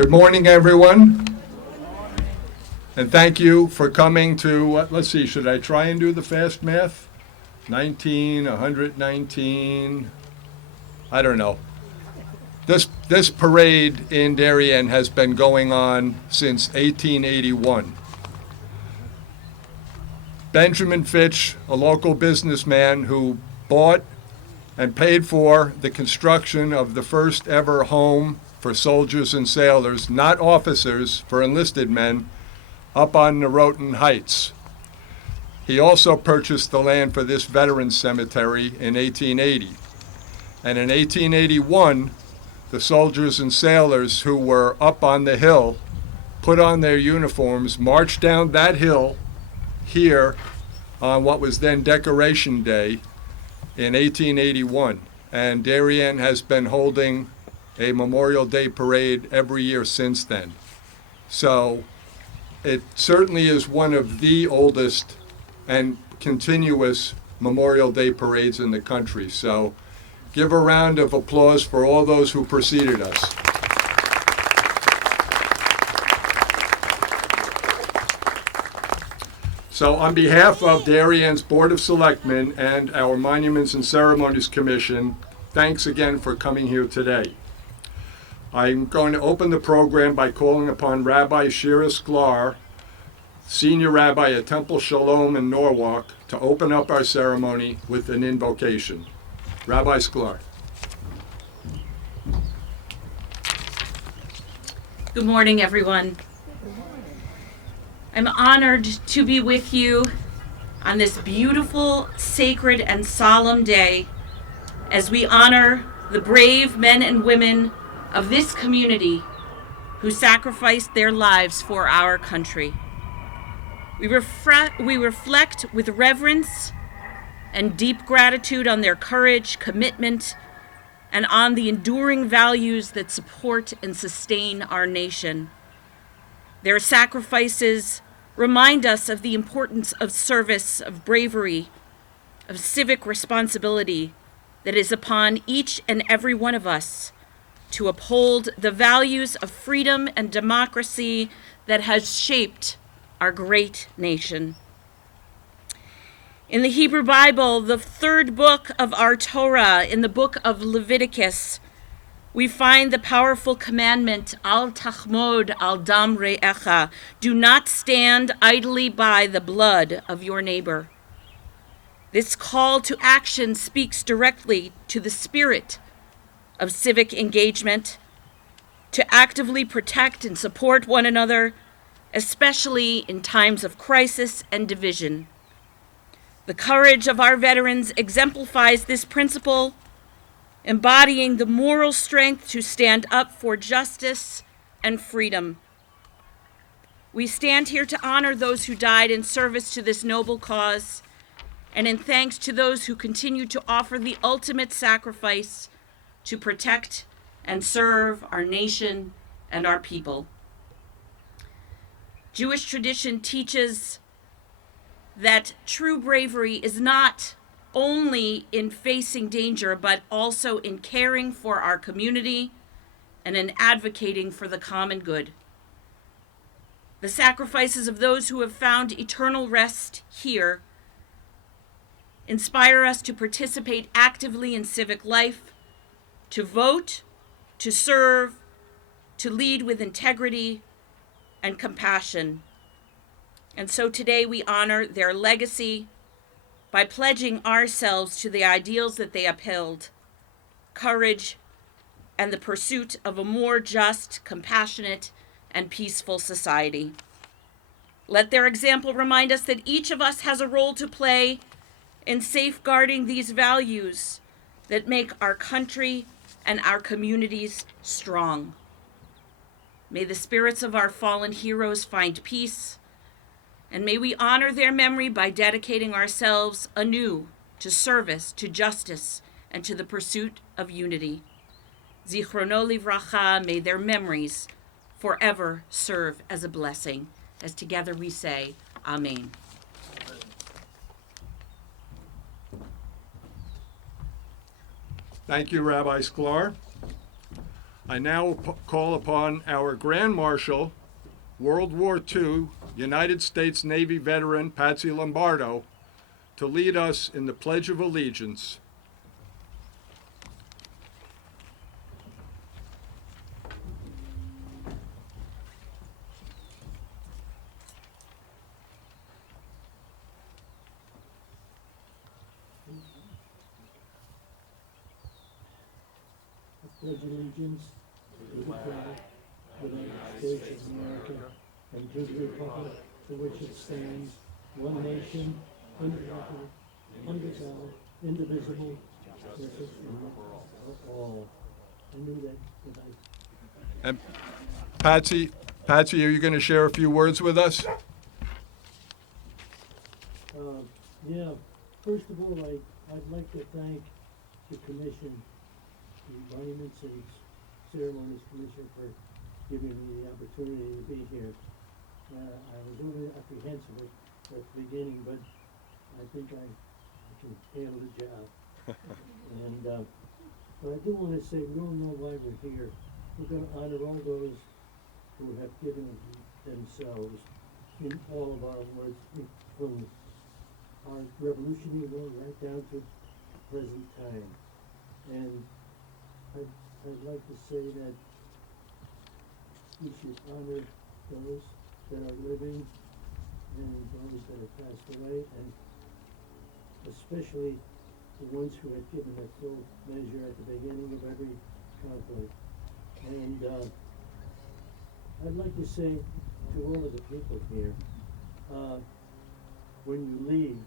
Good morning, everyone. And thank you for coming to, let's see, should I try and do the fast math? 19, 119, I don't know. This parade in Darien has been going on since 1881. Benjamin Fitch, a local businessman who bought and paid for the construction of the first ever home for soldiers and sailors, not officers, for enlisted men, up on Norotan Heights. He also purchased the land for this veterans cemetery in 1880. And in 1881, the soldiers and sailors who were up on the hill put on their uniforms, marched down that hill here on what was then Decoration Day in 1881. And Darien has been holding a Memorial Day parade every year since then. So it certainly is one of the oldest and continuous Memorial Day parades in the country. So give a round of applause for all those who preceded us. So on behalf of Darien's Board of Selectmen and our Monuments and Ceremonies Commission, thanks again for coming here today. I'm going to open the program by calling upon Rabbi Shira Sklar, Senior Rabbi at Temple Shalom in Norwalk, to open up our ceremony with an invocation. Rabbi Sklar. Good morning, everyone. I'm honored to be with you on this beautiful, sacred, and solemn day as we honor the brave men and women of this community who sacrificed their lives for our country. We reflect with reverence and deep gratitude on their courage, commitment, and on the enduring values that support and sustain our nation. Their sacrifices remind us of the importance of service, of bravery, of civic responsibility that is upon each and every one of us to uphold the values of freedom and democracy that has shaped our great nation. In the Hebrew Bible, the third book of our Torah, in the book of Leviticus, we find the powerful commandment, Al tachmod al dam re'echa, do not stand idly by the blood of your neighbor. This call to action speaks directly to the spirit of civic engagement, to actively protect and support one another, especially in times of crisis and division. The courage of our veterans exemplifies this principle, embodying the moral strength to stand up for justice and freedom. We stand here to honor those who died in service to this noble cause, and in thanks to those who continue to offer the ultimate sacrifice to protect and serve our nation and our people. Jewish tradition teaches that true bravery is not only in facing danger, but also in caring for our community and in advocating for the common good. The sacrifices of those who have found eternal rest here inspire us to participate actively in civic life, to vote, to serve, to lead with integrity and compassion. And so today we honor their legacy by pledging ourselves to the ideals that they upheld, courage, and the pursuit of a more just, compassionate, and peaceful society. Let their example remind us that each of us has a role to play in safeguarding these values that make our country and our communities strong. May the spirits of our fallen heroes find peace, and may we honor their memory by dedicating ourselves anew to service, to justice, and to the pursuit of unity. Zichrono livracha, may their memories forever serve as a blessing. As together we say, Amen. Thank you, Rabbi Sklar. I now call upon our Grand Marshal, World War II, United States Navy veteran Patsy Lombardo, to lead us in the Pledge of Allegiance. Pledge allegiance to the flag of the United States of America and to the republic for which it stands, one nation, under God, indivisible, with justice for all. I knew that, but And Patsy, are you going to share a few words with us? yeah. First of all, I'd like to thank the commission, the Monuments and Ceremonies Commission, for giving me the opportunity to be here. I was a little apprehensive at the beginning, but I think I can handle the job. And but I do want to say, we don't know why we're here. We're going to honor all those who have given themselves in all of our words, from our Revolutionary War right down to present time. And I'd like to say that we should honor those that are living and those that have passed away, and especially the ones who have given their full measure at the beginning of every conflict. And I'd like to say to all of the people here, when you leave,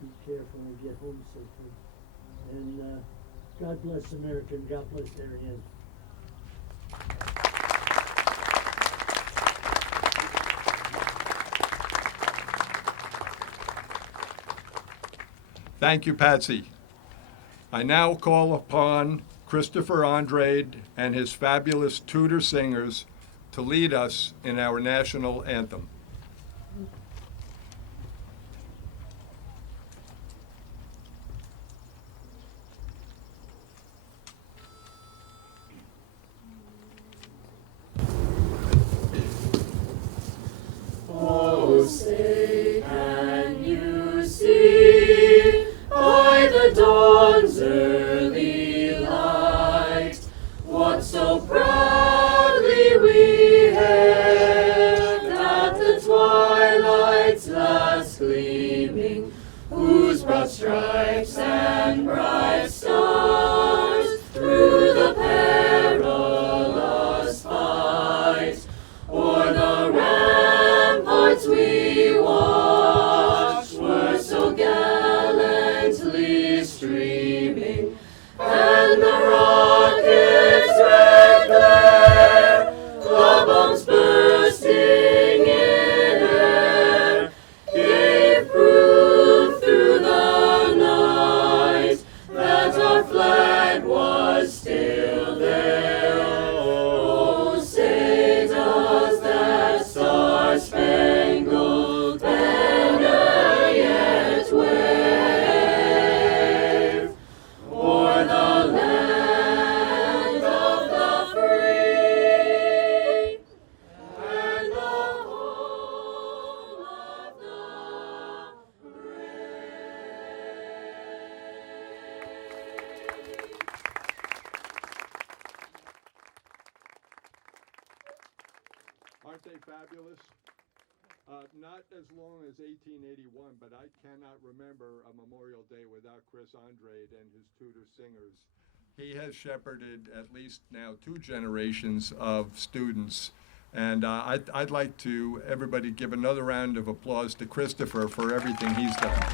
be careful and get home safely. And God bless America and God bless Darien. Thank you, Patsy. I now call upon Christopher Andrade and his fabulous Tudor singers to lead us in our national anthem. Oh, say can you see by the dawn's early light what so proudly we hailed at the twilight's last gleaming, whose broad stripes and bright stars through the perilous fight o'er the ramparts we watched were so gallantly streaming, and the rockets' red glare, the bombs bursting in air, gave proof through the night that our flag was still there. Oh, say does that star-spangled banner yet wave o'er the land of the free and the home of the brave? Aren't they fabulous? Not as long as 1881, but I cannot remember a Memorial Day without Chris Andrade and his Tudor singers. He has shepherded at least now 2 generations of students. And I'd like to, everybody, give another round of applause to Christopher for everything he's done.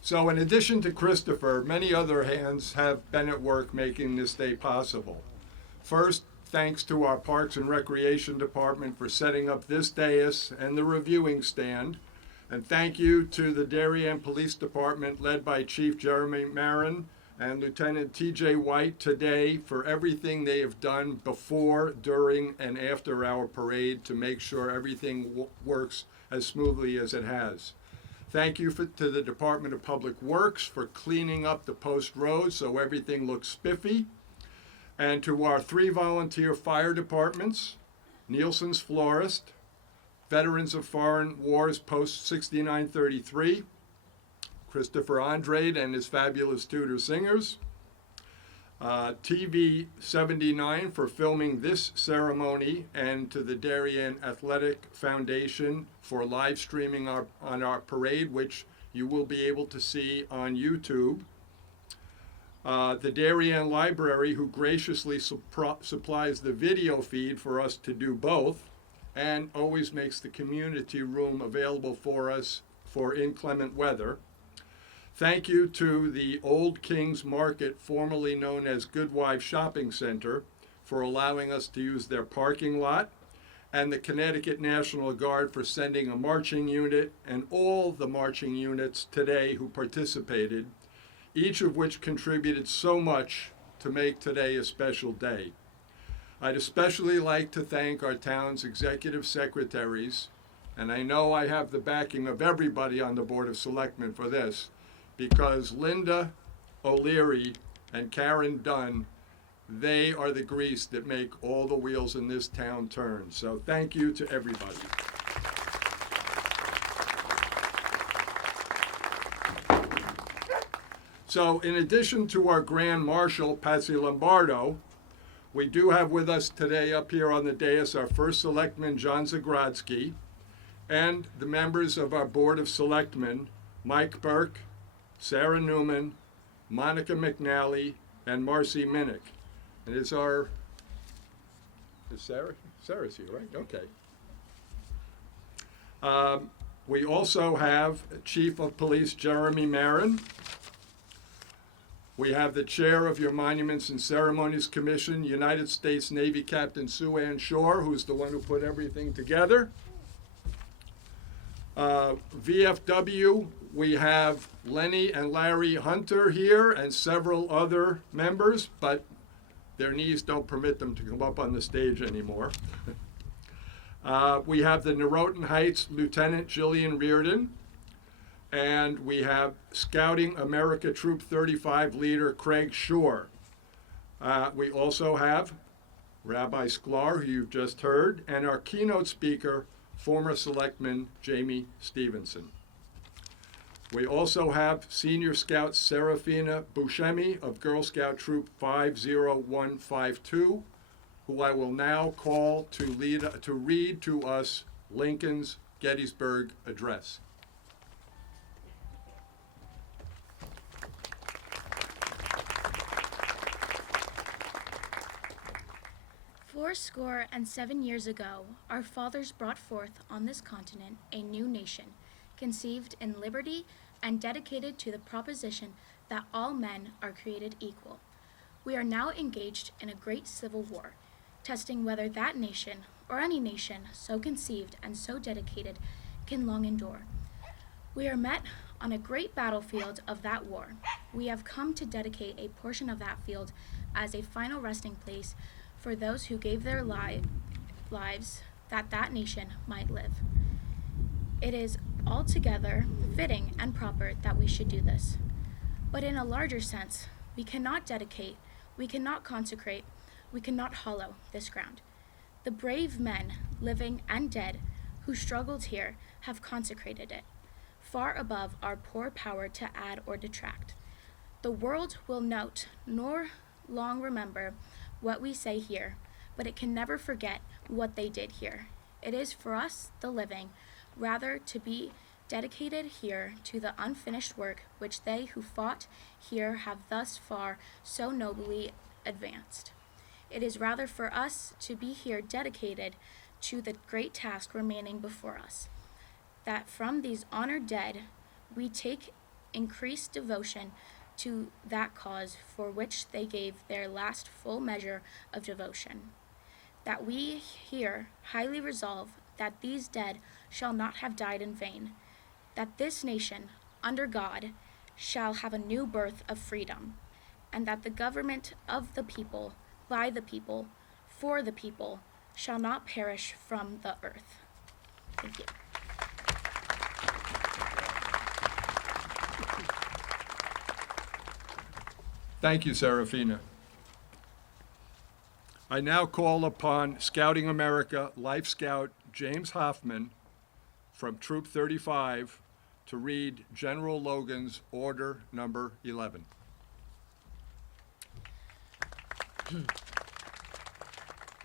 So in addition to Christopher, many other hands have been at work making this day possible. First, thanks to our Parks and Recreation Department for setting up this dais and the reviewing stand. And thank you to the Darien Police Department led by Chief Jeremy Marin and Lieutenant T.J. White today for everything they have done before, during, and after our parade to make sure everything works as smoothly as it has. Thank you to the Department of Public Works for cleaning up the post road so everything looks spiffy. And to our 3 volunteer fire departments, Nielsen's Florist, Veterans of Foreign Wars Post 6933, Christopher Andrade and his fabulous Tudor Singers, TV 79 for filming this ceremony, and to the Darien Athletic Foundation for live streaming on our parade, which you will be able to see on YouTube. The Darien Library, who graciously supplies the video feed for us to do both, and always makes the community room available for us for inclement weather. Thank you to the Old Kings Market, formerly known as Goodwife Shopping Center, for allowing us to use their parking lot, and the Connecticut National Guard for sending a marching unit, and all the marching units today who participated, each of which contributed so much to make today a special day. I'd especially like to thank our town's executive secretaries, and I know I have the backing of everybody on the Board of Selectmen for this, because Linda O'Leary and Karen Dunn, they are the grease that make all the wheels in this town turn. So thank you to everybody. So in addition to our Grand Marshal, Patsy Lombardo, we do have with us today up here on the dais our first selectman, John Zagrodzky, and the members of our Board of Selectmen, Mike Burke, Sarah Newman, Monica McNally, and Marcy Minnick. And is Sarah? Sarah's here, right? Okay. We also have Chief of Police Jeremy Marin. We have the Chair of your Monuments and Ceremonies Commission, United States Navy Captain Sue Ann Shore, who's the one who put everything together. VFW, we have Lenny and Larry Hunter here and several other members, but their knees don't permit them to come up on the stage anymore. We have the Norotan Heights Lieutenant Jillian Reardon, and we have Scouting America Troop 35 leader Craig Shore. We also have Rabbi Sklar, who you've just heard, and our keynote speaker, former Selectman Jamie Stevenson. We also have Senior Scout Serafina Buscemi of Girl Scout Troop 50152, who I will now call to read to us Lincoln's Gettysburg Address. Fourscore and 7 years ago, our fathers brought forth on this continent a new nation, conceived in liberty and dedicated to the proposition that all men are created equal. We are now engaged in a great civil war, testing whether that nation, or any nation so conceived and so dedicated, can long endure. We are met on a great battlefield of that war. We have come to dedicate a portion of that field as a final resting place for those who gave their lives that that nation might live. It is altogether fitting and proper that we should do this. But in a larger sense, we cannot dedicate, we cannot consecrate, we cannot hallow this ground. The brave men, living and dead, who struggled here have consecrated it, far above our poor power to add or detract. The world will note nor long remember what we say here, but it can never forget what they did here. It is for us, the living, rather to be dedicated here to the unfinished work which they who fought here have thus far so nobly advanced. It is rather for us to be here dedicated to the great task remaining before us, that from these honored dead we take increased devotion to that cause for which they gave their last full measure of devotion. That we here highly resolve that these dead shall not have died in vain, that this nation, under God, shall have a new birth of freedom, and that the government of the people, by the people, for the people, shall not perish from the earth. Thank you. Thank you, Serafina. I now call upon Scouting America Life Scout James Hoffman from Troop 35 to read General Logan's Order Number 11.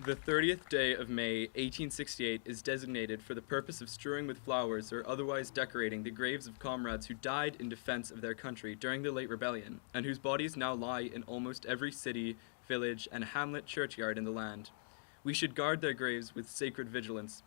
The 30th day of May, 1868, is designated for the purpose of strewing with flowers or otherwise decorating the graves of comrades who died in defense of their country during the late rebellion, and whose bodies now lie in almost every city, village, and hamlet churchyard in the land. We should guard their graves with sacred vigilance.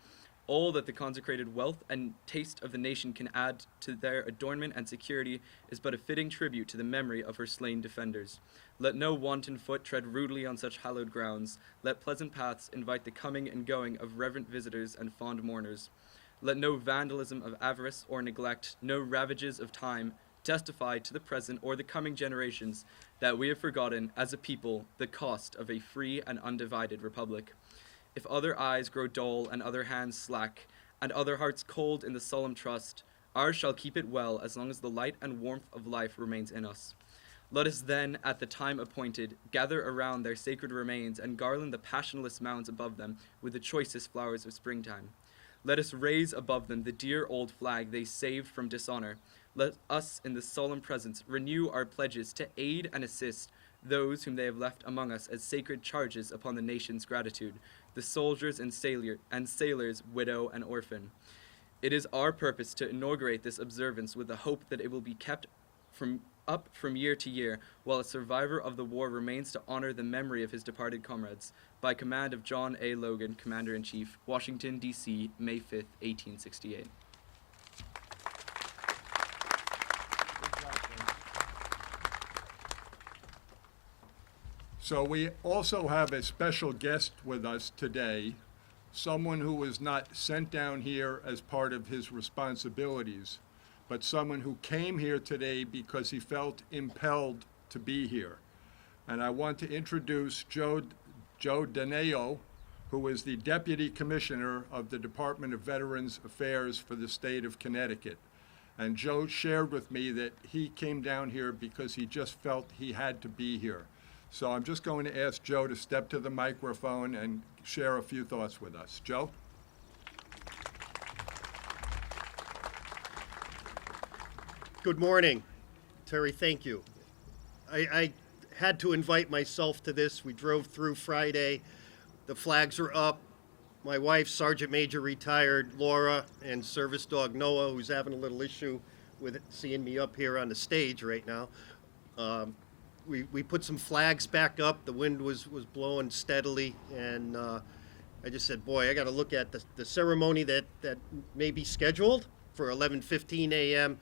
All that the consecrated wealth and taste of the nation can add to their adornment and security is but a fitting tribute to the memory of her slain defenders. Let no wanton foot tread rudely on such hallowed grounds. Let pleasant paths invite the coming and going of reverent visitors and fond mourners. Let no vandalism of avarice or neglect, no ravages of time, testify to the present or the coming generations that we have forgotten, as a people, the cost of a free and undivided republic. If other eyes grow dull and other hands slack, and other hearts cold in the solemn trust, ours shall keep it well as long as the light and warmth of life remains in us. Let us then, at the time appointed, gather around their sacred remains and garland the passionless mounds above them with the choicest flowers of springtime. Let us raise above them the dear old flag they saved from dishonor. Let us, in the solemn presence, renew our pledges to aid and assist those whom they have left among us as sacred charges upon the nation's gratitude, the soldiers and sailors, widow and orphan. It is our purpose to inaugurate this observance with the hope that it will be kept up from year to year, while a survivor of the war remains to honor the memory of his departed comrades. By command of John A. Logan, Commander-in-Chief, Washington, D.C., May 5th, 1868. So we also have a special guest with us today, someone who was not sent down here as part of his responsibilities, but someone who came here today because he felt impelled to be here. And I want to introduce Joe Daneo, who is the Deputy Commissioner of the Department of Veterans Affairs for the state of Connecticut. And Joe shared with me that he came down here because he just felt he had to be here. So I'm just going to ask Joe to step to the microphone and share a few thoughts with us. Joe? Good morning. Terry, thank you. I had to invite myself to this. We drove through Friday. The flags are up. My wife, Sergeant Major retired Laura, and service dog Noah, who's having a little issue with seeing me up here on the stage right now. We put some flags back up. The wind was blowing steadily, and I just said, boy, I got to look at the ceremony that may be scheduled for 11:15 a.m.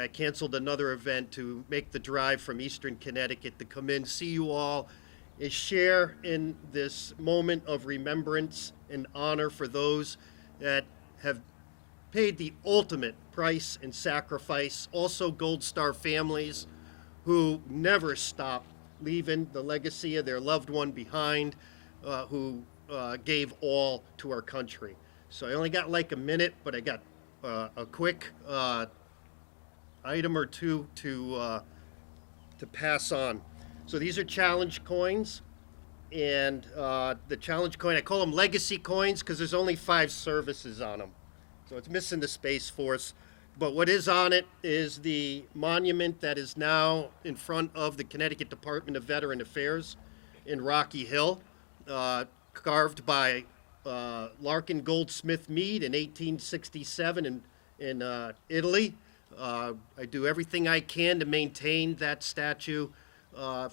I canceled another event to make the drive from Eastern Connecticut to come in, see you all, and share in this moment of remembrance and honor for those that have paid the ultimate price and sacrifice. Also, Gold Star families who never stop leaving the legacy of their loved one behind, who gave all to our country. So I only got like a minute, but I got a quick item or two to pass on. So these are challenge coins, and the challenge coin, I call them legacy coins because there's only 5 services on them. So it's missing the Space Force. But what is on it is the monument that is now in front of the Connecticut Department of Veteran Affairs in Rocky Hill, carved by Larkin Goldsmith Mead in 1867 in Italy. I do everything I can to maintain that statue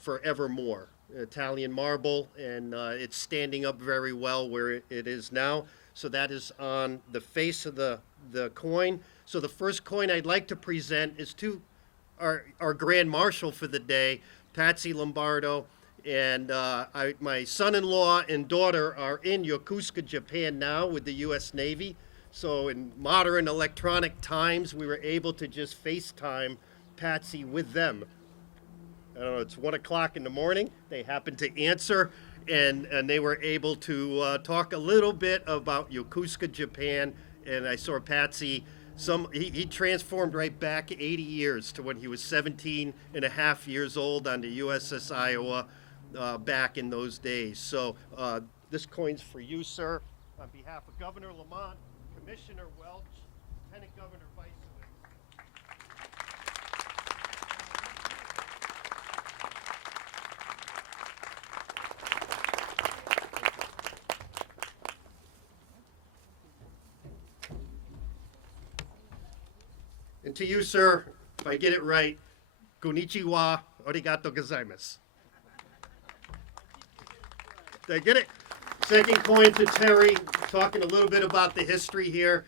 forevermore. Italian marble, and it's standing up very well where it is now. So that is on the face of the coin. So the first coin I'd like to present is to our Grand Marshal for the day, Patsy Lombardo, and my son-in-law and daughter are in Yokosuka, Japan now with the U.S. Navy. So in modern electronic times, we were able to just FaceTime Patsy with them. I don't know, it's 1 o'clock in the morning. They happened to answer, and they were able to talk a little bit about Yokosuka, Japan, and I saw Patsy He transformed right back 80 years to when he was 17 and a half years old on the USS Iowa back in those days. So this coin's for you, sir, on behalf of Governor Lamont, Commissioner Welch, Lieutenant Governor Vicevich. And to you, sir, if I get it right, konnichiwa, arigato gozaimasu. Did I get it? Second coin to Terry, talking a little bit about the history here.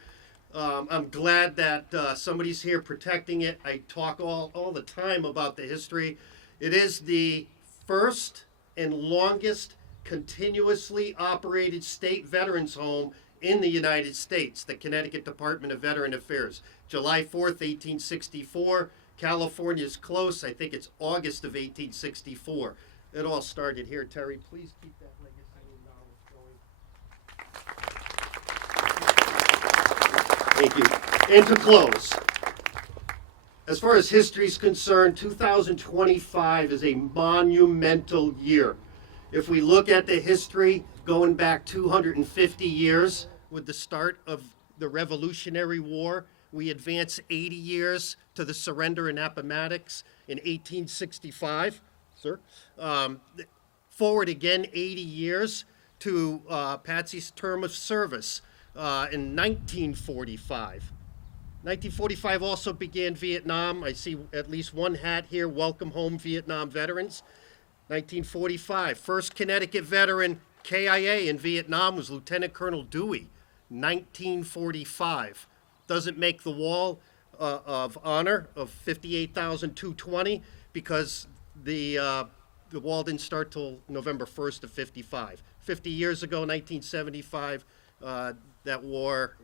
I'm glad that somebody's here protecting it. I talk all the time about the history. It is the first and longest continuously operated state veterans home in the United States, the Connecticut Department of Veteran Affairs. July 4th, 1864. California's close. I think it's August of 1864. It all started here. Terry, please keep that legacy going. Thank you. And to close, as far as history is concerned, 2025 is a monumental year. If we look at the history going back 250 years with the start of the Revolutionary War, we advance 80 years to the surrender in Appomattox in 1865. Sir. Forward again 80 years to Patsy's term of service in 1945. 1945 also began Vietnam. I see at least one hat here, Welcome Home Vietnam Veterans. 1945, first Connecticut veteran KIA in Vietnam was Lieutenant Colonel Dewey. 1945. Doesn't make the wall of honor of 58,220 because the wall didn't start till November 1st of 55. 50 years ago, 1975, that war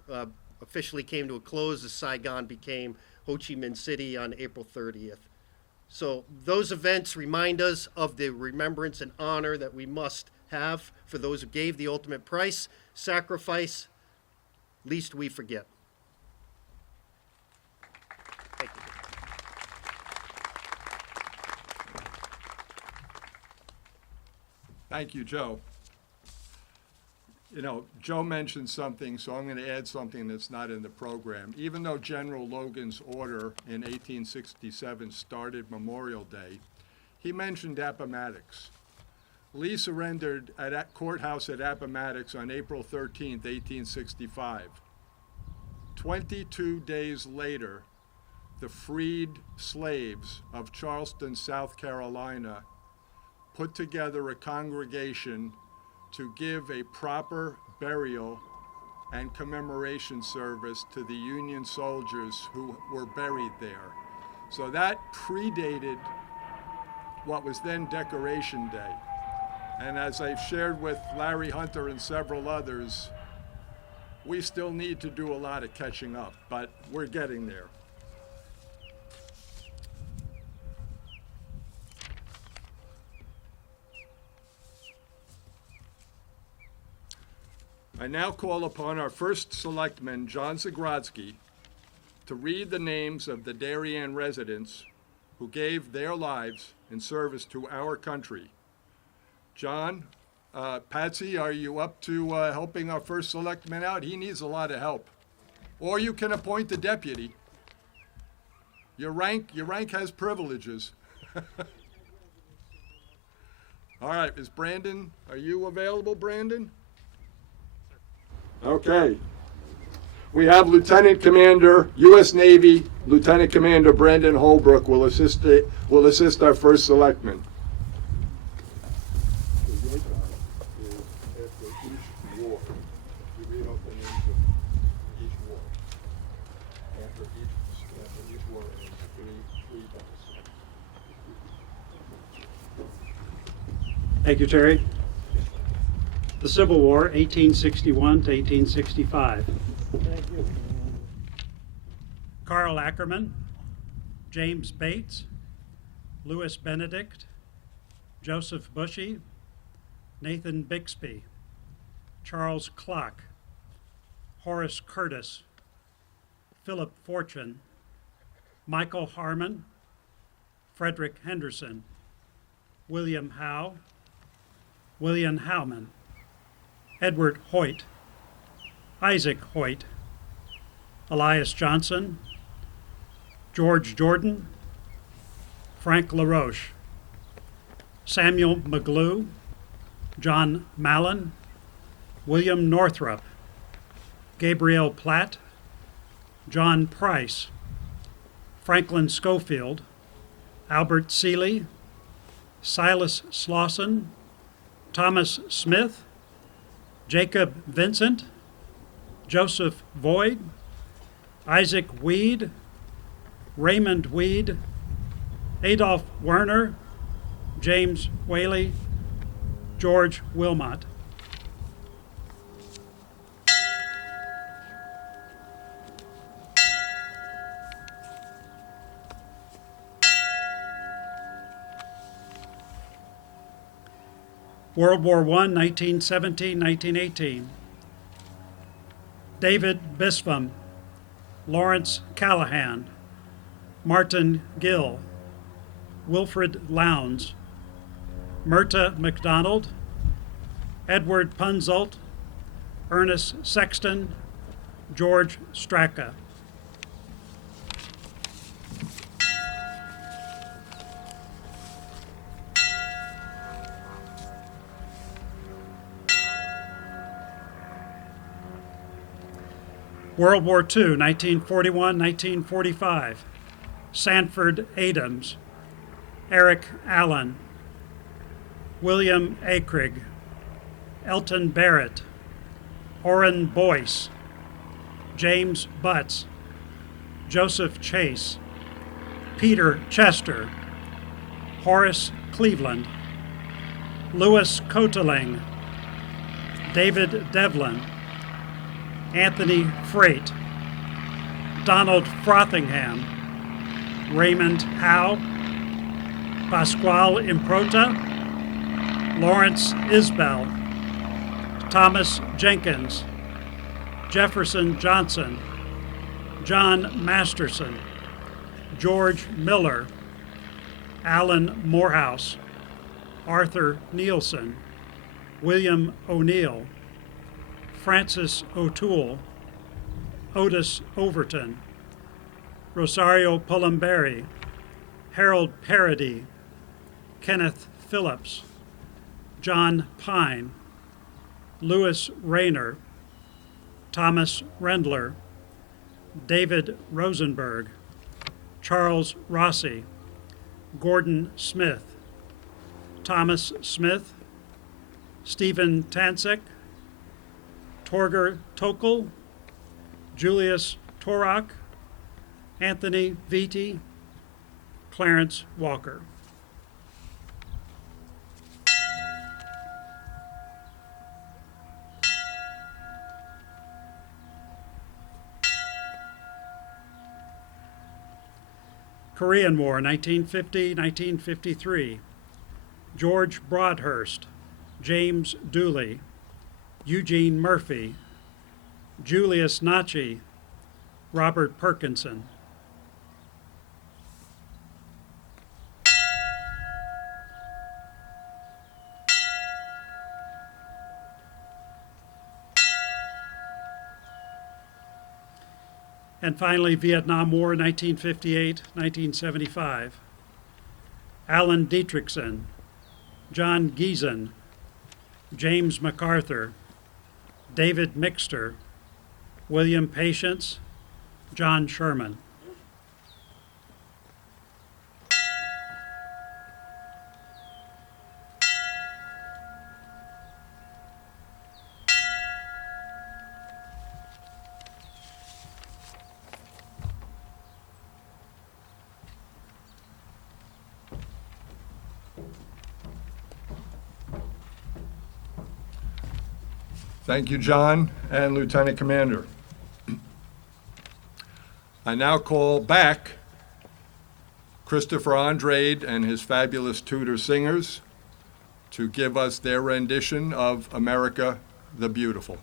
officially came to a close as Saigon became Ho Chi Minh City on April 30th. So those events remind us of the remembrance and honor that we must have for those who gave the ultimate price, sacrifice, least we forget. Thank you. Thank you, Joe. You know, Joe mentioned something, so I'm going to add something that's not in the program. Even though General Logan's order in 1867 started Memorial Day, he mentioned Appomattox. Lee surrendered at that courthouse at Appomattox on April 13th, 1865. 22 days later, the freed slaves of Charleston, South Carolina, put together a congregation to give a proper burial and commemoration service to the Union soldiers who were buried there. So that predated what was then Decoration Day. And as I've shared with Larry Hunter and several others, we still need to do a lot of catching up, but we're getting there. I now call upon our first selectman, John Zagrodzky, to read the names of the Darien residents who gave their lives in service to our country. John, Patsy, are you up to helping our first selectman out? He needs a lot of help. Or you can appoint a deputy. Your rank has privileges. All right, is Brandon, are you available, Brandon? Okay. We have Lieutenant Commander, U.S. Navy, Lieutenant Commander Brandon Holbrook will assist our first selectman. Your job is after each war, you read out the names of each war. After each war ends, three dice. Thank you, Terry. The Civil War, 1861 to 1865. Thank you. Carl Ackerman, James Bates, Louis Benedict, Joseph Bushy, Nathan Bixby, Charles Clock, Horace Curtis, Philip Fortune, Michael Harmon, Frederick Henderson, William Howe, William Howman, Edward Hoyt, Isaac Hoyt, Elias Johnson, George Jordan, Frank LaRoche, Samuel McGlue, John Mallon, William Northrup, Gabriel Platt, John Price, Franklin Schofield, Albert Seeley, Silas Slauson, Thomas Smith, Jacob Vincent, Joseph Voigt, Isaac Weed, Raymond Weed, Adolph Werner, James Whaley, George Wilmot. World War I, 1917-1918. David Bispham, Lawrence Callahan, Martin Gill, Wilfred Lowndes, Myrta MacDonald, Edward Punzult, Ernest Sexton, George Stracka. World War II, 1941-1945. Sanford Adams, Eric Allen, William Akrig, Elton Barrett, Orrin Boyce, James Butts, Joseph Chase, Peter Chester, Horace Cleveland, Louis Coteling, David Devlin, Anthony Freight, Donald Frothingham, Raymond Howe, Pasquale Improta, Lawrence Isbell, Thomas Jenkins, Jefferson Johnson, John Masterson, George Miller, Alan Morehouse, Arthur Nielsen, William O'Neill, Francis O'Toole, Otis Overton, Rosario Pullumberry, Harold Parody, Kenneth Phillips, John Pine, Louis Rayner, Thomas Rendler, David Rosenberg, Charles Rossi, Gordon Smith, Thomas Smith, Stephen Tansek, Torger Tokel, Julius Torak, Anthony Vitti, Clarence Walker. Korean War, 1950-1953. George Broadhurst, James Dooley, Eugene Murphy, Julius Nachi, Robert Perkinson. And finally, Vietnam War, 1958-1975. Alan Dietrichson, John Giesen, James MacArthur, David Mixter, William Patience, John Sherman. Thank you, John and Lieutenant Commander. I now call back Christopher Andrade and his fabulous Tudor singers to give us their rendition of America the Beautiful.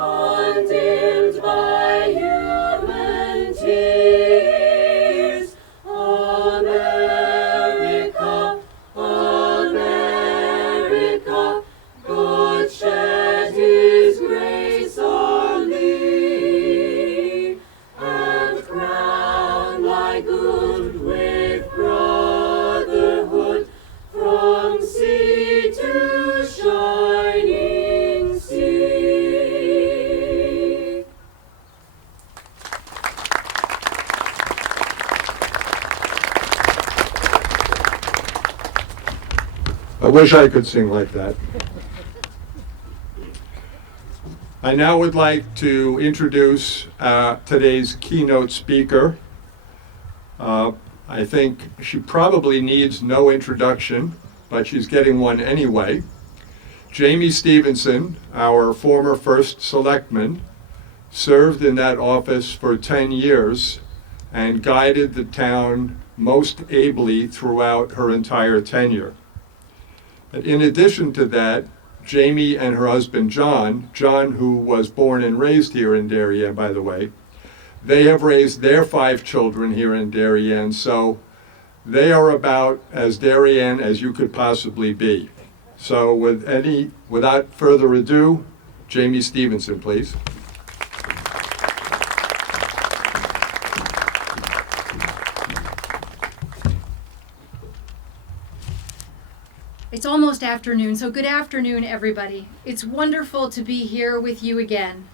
undimmed by human tears. America, America, God shed his grace on thee, and crown thy good with brotherhood from sea to shining sea. I wish I could sing like that. I now would like to introduce today's keynote speaker. I think she probably needs no introduction, but she's getting one anyway. Jamie Stevenson, our former first selectman, served in that office for 10 years and guided the town most ably throughout her entire tenure. But in addition to that, Jamie and her husband John, who was born and raised here in Darien, by the way, they have raised their 5 children here in Darien, so they are about as Darien as you could possibly be. So without further ado, Jamie Stevenson, please. It's almost afternoon, so good afternoon, everybody. It's wonderful to be here with you again.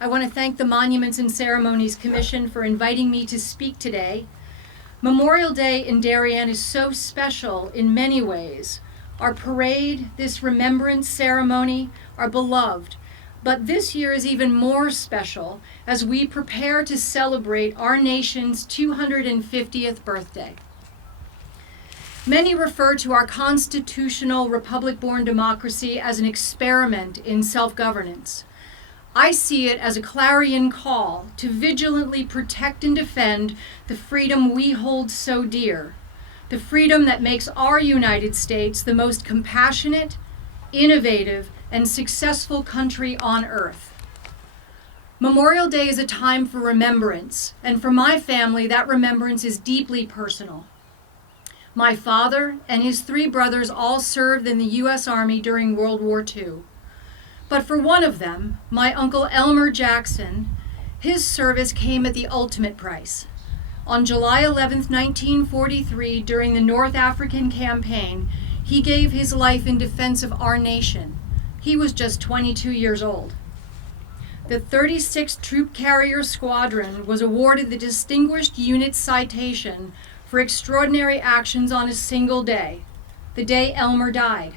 I want to thank the Monuments and Ceremonies Commission for inviting me to speak today. Memorial Day in Darien is so special in many ways. Our parade, this remembrance ceremony, are beloved. But this year is even more special as we prepare to celebrate our nation's 250th birthday. Many refer to our constitutional republic-born democracy as an experiment in self-governance. I see it as a clarion call to vigilantly protect and defend the freedom we hold so dear, the freedom that makes our United States the most compassionate, innovative, and successful country on earth. Memorial Day is a time for remembrance, and for my family, that remembrance is deeply personal. My father and his 3 brothers all served in the U.S. Army during World War II. But for one of them, my uncle Elmer Jackson, his service came at the ultimate price. On July 11, 1943, during the North African campaign, he gave his life in defense of our nation. He was just 22 years old. The 36th Troop Carrier Squadron was awarded the Distinguished Unit Citation for extraordinary actions on a single day, the day Elmer died.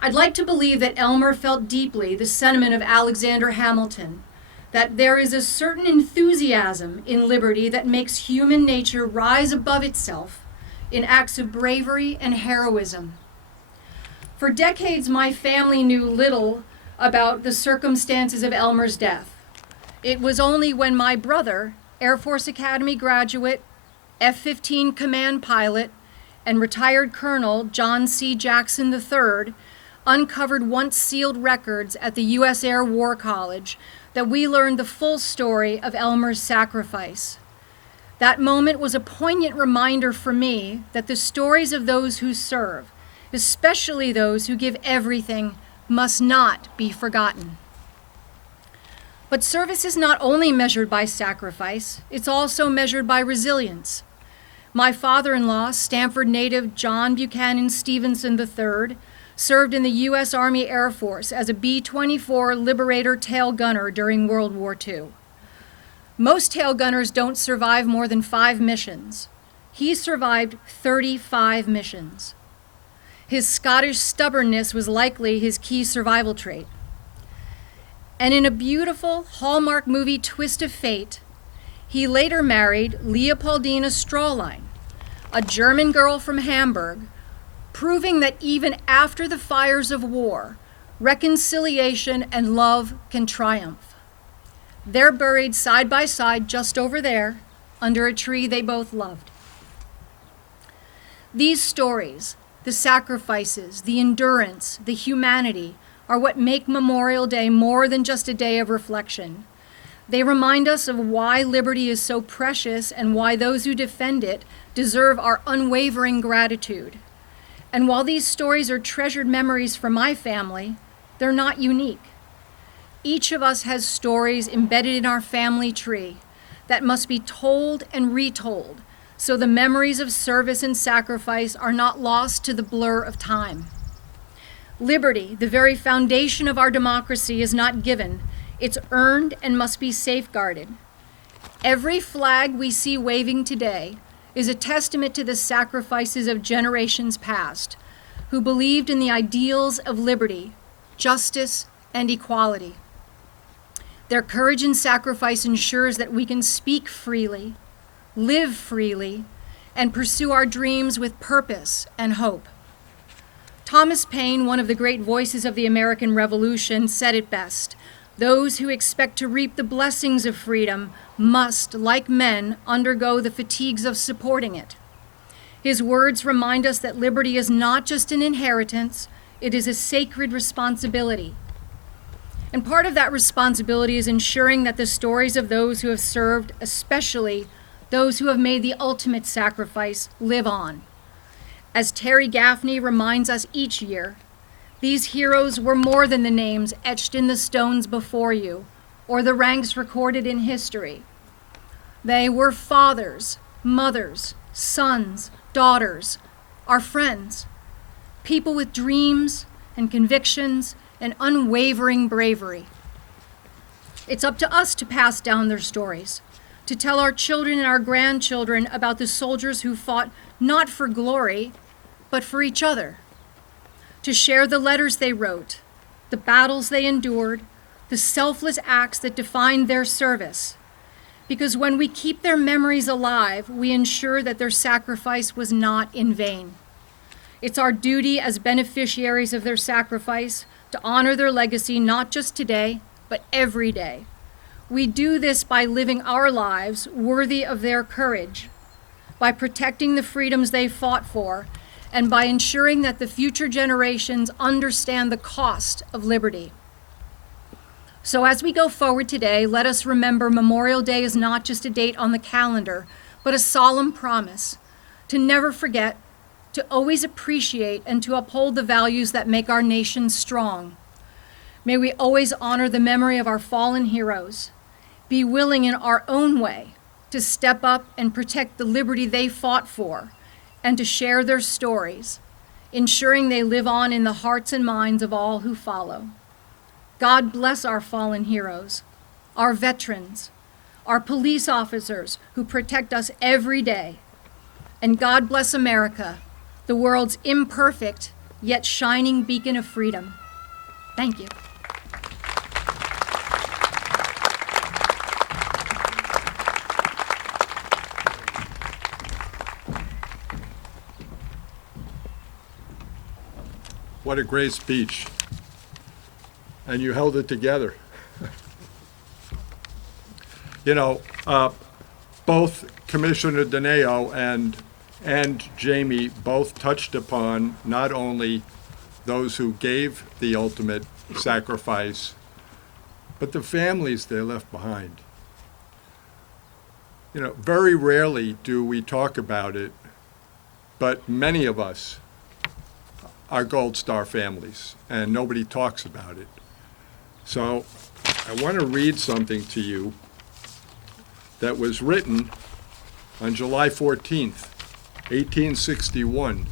I'd like to believe that Elmer felt deeply the sentiment of Alexander Hamilton, that there is a certain enthusiasm in liberty that makes human nature rise above itself in acts of bravery and heroism. For decades, my family knew little about the circumstances of Elmer's death. It was only when my brother, Air Force Academy graduate, F-15 command pilot, and retired Colonel John C. Jackson III uncovered once sealed records at the U.S. Air War College that we learned the full story of Elmer's sacrifice. That moment was a poignant reminder for me that the stories of those who serve, especially those who give everything, must not be forgotten. But service is not only measured by sacrifice, it's also measured by resilience. My father-in-law, Stanford native John Buchanan Stevenson III, served in the U.S. Army Air Force as a B-24 Liberator tail gunner during World War II. Most tail gunners don't survive more than 5 missions. He survived 35 missions. His Scottish stubbornness was likely his key survival trait. And in a beautiful Hallmark movie twist of fate, he later married Leopoldina Strawline, a German girl from Hamburg, proving that even after the fires of war, reconciliation and love can triumph. They're buried side by side just over there, under a tree they both loved. These stories, the sacrifices, the endurance, the humanity, are what make Memorial Day more than just a day of reflection. They remind us of why liberty is so precious and why those who defend it deserve our unwavering gratitude. And while these stories are treasured memories for my family, they're not unique. Each of us has stories embedded in our family tree that must be told and retold so the memories of service and sacrifice are not lost to the blur of time. Liberty, the very foundation of our democracy, is not given. It's earned and must be safeguarded. Every flag we see waving today is a testament to the sacrifices of generations past who believed in the ideals of liberty, justice, and equality. Their courage and sacrifice ensures that we can speak freely, live freely, and pursue our dreams with purpose and hope. Thomas Paine, one of the great voices of the American Revolution, said it best: "Those who expect to reap the blessings of freedom must, like men, undergo the fatigues of supporting it." His words remind us that liberty is not just an inheritance, it is a sacred responsibility. And part of that responsibility is ensuring that the stories of those who have served, especially those who have made the ultimate sacrifice, live on. As Terry Gaffney reminds us each year, these heroes were more than the names etched in the stones before you or the ranks recorded in history. They were fathers, mothers, sons, daughters, our friends, people with dreams and convictions and unwavering bravery. It's up to us to pass down their stories, to tell our children and our grandchildren about the soldiers who fought not for glory, but for each other, to share the letters they wrote, the battles they endured, the selfless acts that defined their service. Because when we keep their memories alive, we ensure that their sacrifice was not in vain. It's our duty as beneficiaries of their sacrifice to honor their legacy not just today, but every day. We do this by living our lives worthy of their courage, by protecting the freedoms they fought for, and by ensuring that the future generations understand the cost of liberty. So as we go forward today, let us remember Memorial Day is not just a date on the calendar, but a solemn promise to never forget, to always appreciate, and to uphold the values that make our nation strong. May we always honor the memory of our fallen heroes, be willing in our own way to step up and protect the liberty they fought for, and to share their stories, ensuring they live on in the hearts and minds of all who follow. God bless our fallen heroes, our veterans, our police officers who protect us every day, and God bless America, the world's imperfect yet shining beacon of freedom. Thank you. What a great speech. And you held it together. You know, both Commissioner Dineo and Jamie both touched upon not only those who gave the ultimate sacrifice, but the families they left behind. You know, very rarely do we talk about it, but many of us are Gold Star families, and nobody talks about it. So I want to read something to you that was written on July 14th, 1861,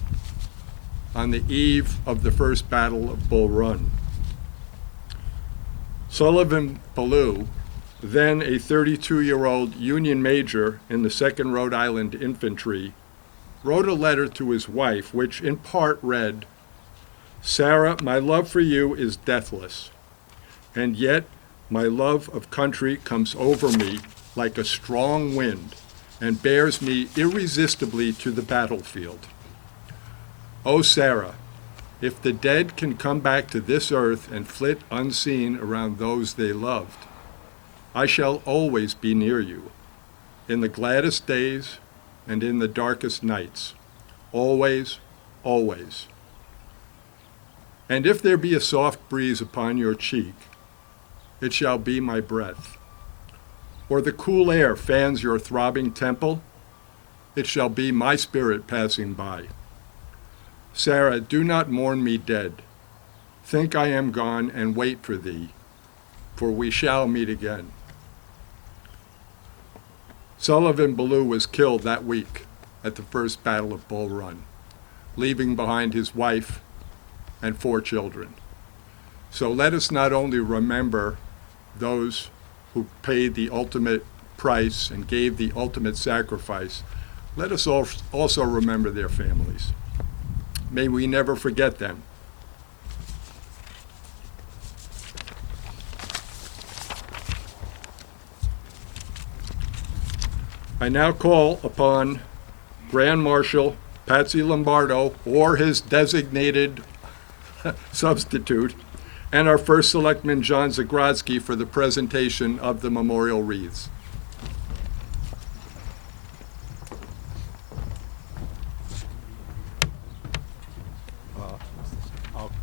on the eve of the first Battle of Bull Run. Sullivan Ballou, then a 32-year-old Union major in the 2nd Rhode Island Infantry, wrote a letter to his wife, which in part read, "Sarah, my love for you is deathless, and yet my love of country comes over me like a strong wind and bears me irresistibly to the battlefield. Oh, Sarah, if the dead can come back to this earth and flit unseen around those they loved, I shall always be near you, in the gladdest days and in the darkest nights, always, always." And if there be a soft breeze upon your cheek, it shall be my breath. Or the cool air fans your throbbing temple, it shall be my spirit passing by. Sarah, do not mourn me dead. Think I am gone and wait for thee, for we shall meet again. Sullivan Ballou was killed that week at the First Battle of Bull Run, leaving behind his wife and 4 children. So let us not only remember those who paid the ultimate price and gave the ultimate sacrifice, let us also remember their families. May we never forget them. I now call upon Grand Marshal Patsy Lombardo or his designated substitute and our first selectman, John Zagrodzky, for the presentation of the memorial wreaths.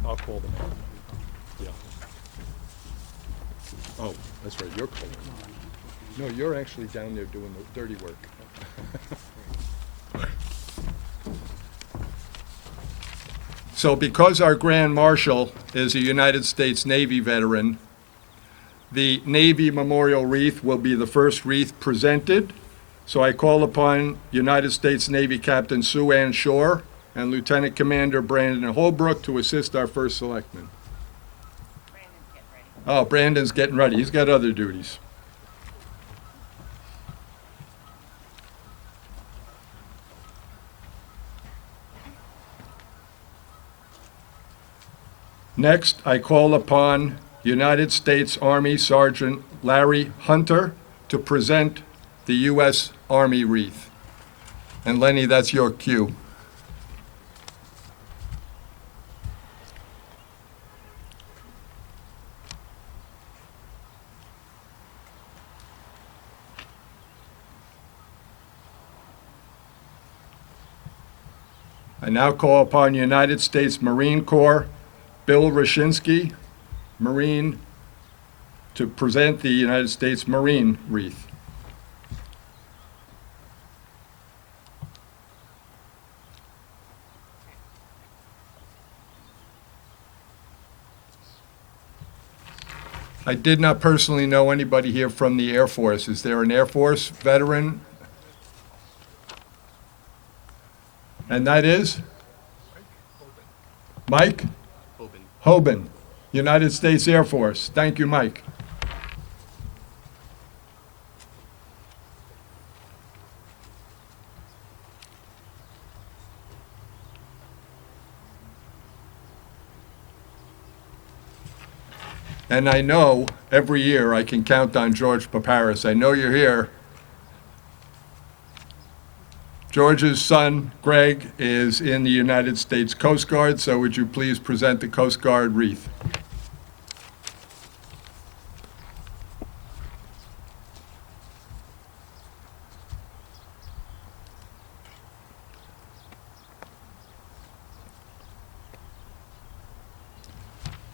I'll call them out. Yeah. Oh, that's right, you're calling. No, you're actually down there doing the dirty work. So because our Grand Marshal is a United States Navy veteran, the Navy Memorial Wreath will be the first wreath presented. So I call upon United States Navy Captain Sue Ann Shore and Lieutenant Commander Brandon Holbrook to assist our first selectman. Oh, Brandon's getting ready. He's got other duties. Next, I call upon United States Army Sergeant Larry Hunter to present the U.S. Army wreath. And Lenny, that's your cue. I now call upon United States Marine Corps Bill Rashinsky, Marine, to present the United States Marine wreath. I did not personally know anybody here from the Air Force. Is there an Air Force veteran? And that is? Mike? Hoban, United States Air Force. Thank you, Mike. And I know every year I can count on George Paparis. I know you're here. George's son, Greg, is in the United States Coast Guard, so would you please present the Coast Guard wreath?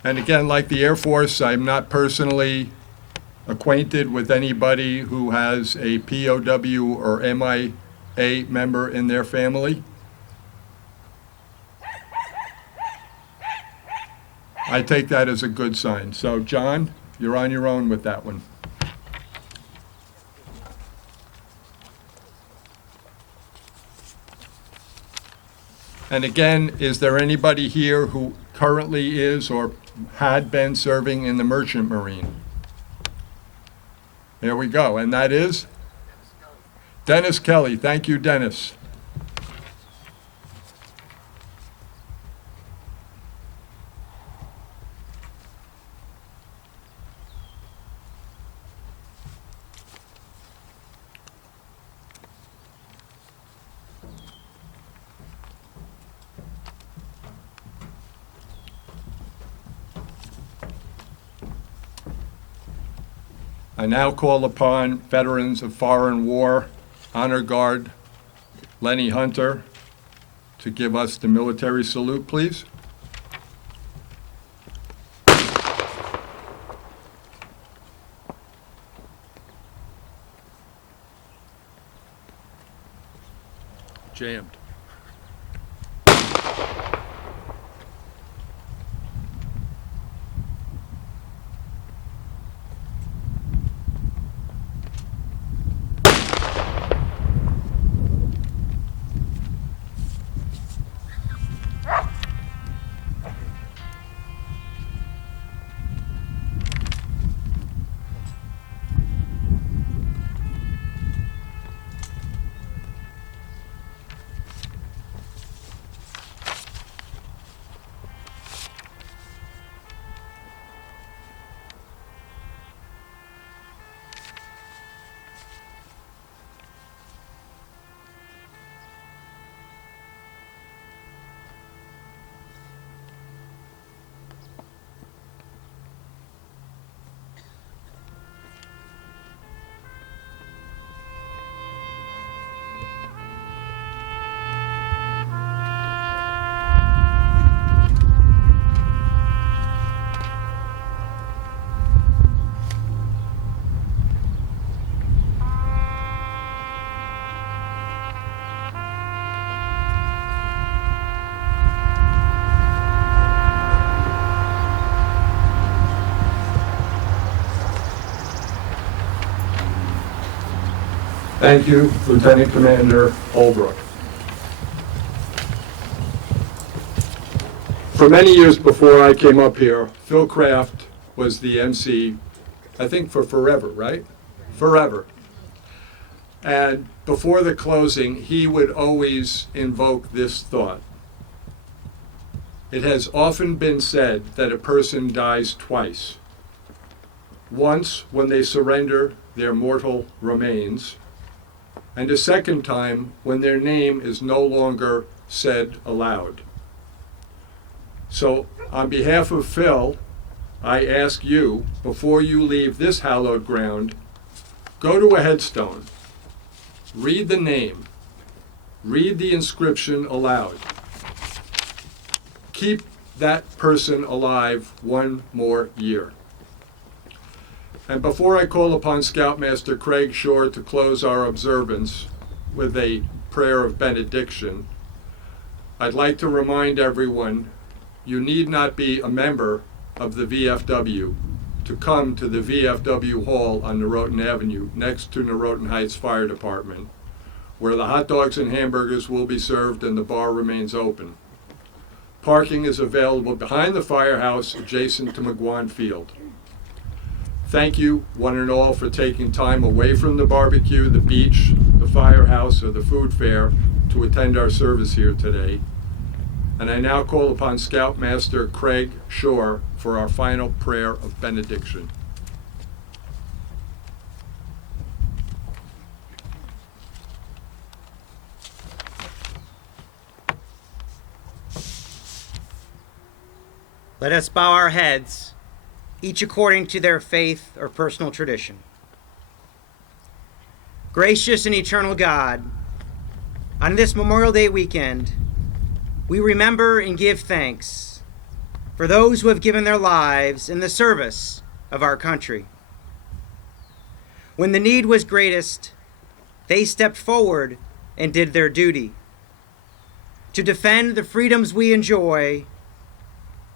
And again, like the Air Force, I'm not personally acquainted with anybody who has a POW or MIA member in their family. I take that as a good sign. So, John, you're on your own with that one. And again, is there anybody here who currently is or had been serving in the Merchant Marine? There we go, and that is? Dennis Kelly. Thank you, Dennis. I now call upon veterans of foreign war, Honor Guard Lenny Hunter, to give us the military salute, please. jammed. Thank you, Lieutenant Commander Holbrook. For many years before I came up here, Phil Kraft was the MC, I think for forever, right? Forever. And before the closing, he would always invoke this thought. It has often been said that a person dies twice. Once when they surrender their mortal remains, and a second time when their name is no longer said aloud. So on behalf of Phil, I ask you, before you leave this hallowed ground, go to a headstone, read the name, read the inscription aloud. Keep that person alive one more year. And before I call upon Scoutmaster Craig Shore to close our observance with a prayer of benediction, I'd like to remind everyone, you need not be a member of the VFW to come to the VFW Hall on Norotan Avenue next to Norotan Heights Fire Department, where the hot dogs and hamburgers will be served and the bar remains open. Parking is available behind the firehouse adjacent to McGuan Field. Thank you, one and all, for taking time away from the barbecue, the beach, the firehouse, or the food fair to attend our service here today. And I now call upon Scoutmaster Craig Shore for our final prayer of benediction. Let us bow our heads, each according to their faith or personal tradition. Gracious and eternal God, on this Memorial Day weekend, we remember and give thanks for those who have given their lives in the service of our country. When the need was greatest, they stepped forward and did their duty to defend the freedoms we enjoy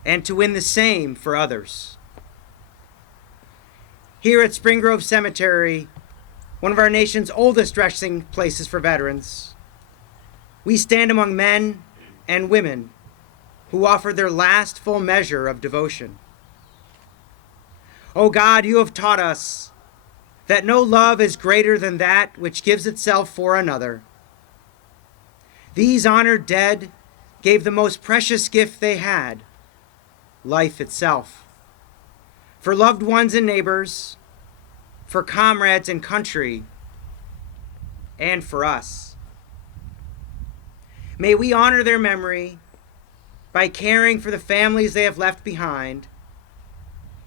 and to win the same for others. Here at Spring Grove Cemetery, one of our nation's oldest resting places for veterans, we stand among men and women who offered their last full measure of devotion. O God, you have taught us that no love is greater than that which gives itself for another. These honored dead gave the most precious gift they had, life itself, for loved ones and neighbors, for comrades and country, and for us. May we honor their memory by caring for the families they have left behind,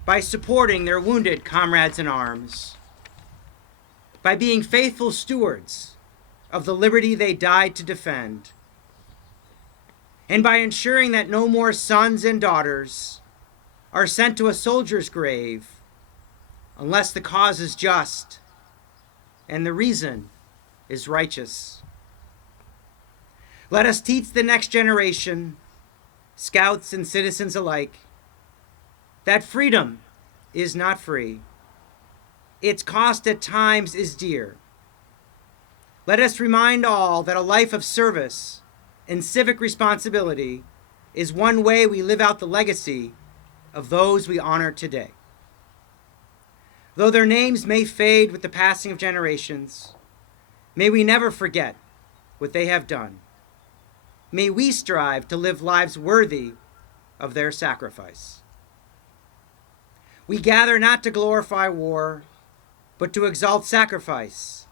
by supporting their wounded comrades in arms, by being faithful stewards of the liberty they died to defend, and by ensuring that no more sons and daughters are sent to a soldier's grave unless the cause is just and the reason is righteous. Let us teach the next generation, scouts and citizens alike, that freedom is not free. Its cost at times is dear. Let us remind all that a life of service and civic responsibility is one way we live out the legacy of those we honor today. Though their names may fade with the passing of generations, may we never forget what they have done. May we strive to live lives worthy of their sacrifice. We gather not to glorify war, but to exalt sacrifice,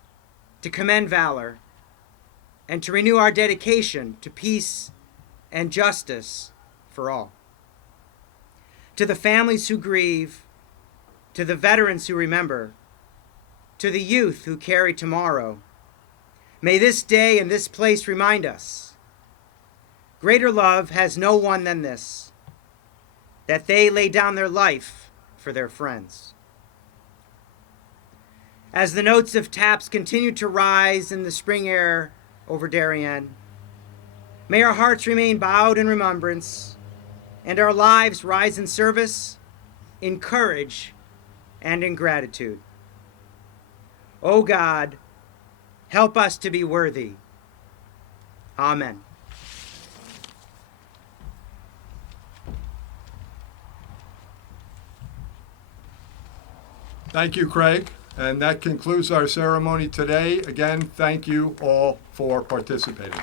to commend valor, and to renew our dedication to peace and justice for all. To the families who grieve, to the veterans who remember, to the youth who carry tomorrow, may this day and this place remind us, greater love has no one than this, that they lay down their life for their friends. As the notes of taps continue to rise in the spring air over Darien, may our hearts remain bowed in remembrance and our lives rise in service, in courage, and in gratitude. O God, help us to be worthy. Amen. Thank you, Craig. And that concludes our ceremony today. Again, thank you all for participating.